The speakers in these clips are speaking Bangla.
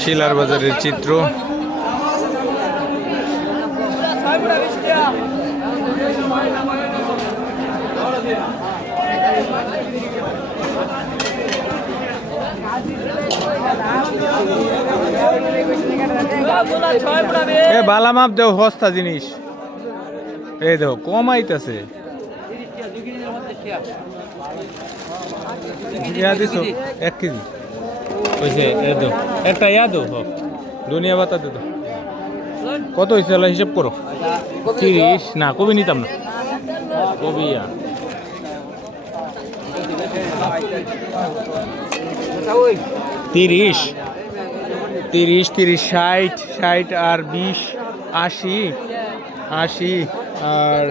শিলার বাজারের চিত্র। বালা মাপ দেও, সস্তা জিনিস। এই দেখো কমাইতেছে। এক কেজি হয়েছে, একটা ইয়া দো, দুনিয়া বাতা দে। কত হয়েছে হিসাব করো। 30 না, কবি নিতাম না, কবি 30 30 30 60 60 আর 20 80 80 আর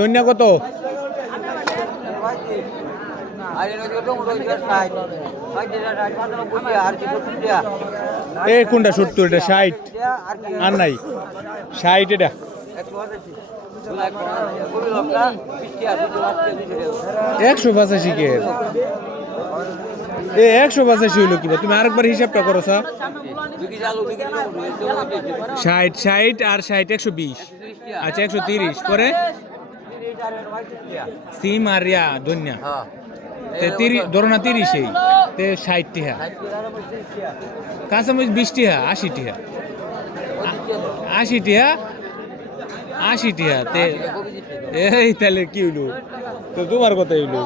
ধনিয়া কত? এই কোনটা 70, এটা 60 আর নাই 60, এটা 185 কে 185 হইলো কিবা? তুমি আরেকবার হিসাবটা করো স্যার। 60 60 আর 60 120, আচ্ছা 130 পরে সিম আর ধনিয়া ধরো না 30, এই 60 টাকা, কাঁচামরিচ 20 টাকা, 80 টাকা, 80 টাকা, 80 টাকা। এই তাহলে কি হইলো? তো তোমার কথা হইলো।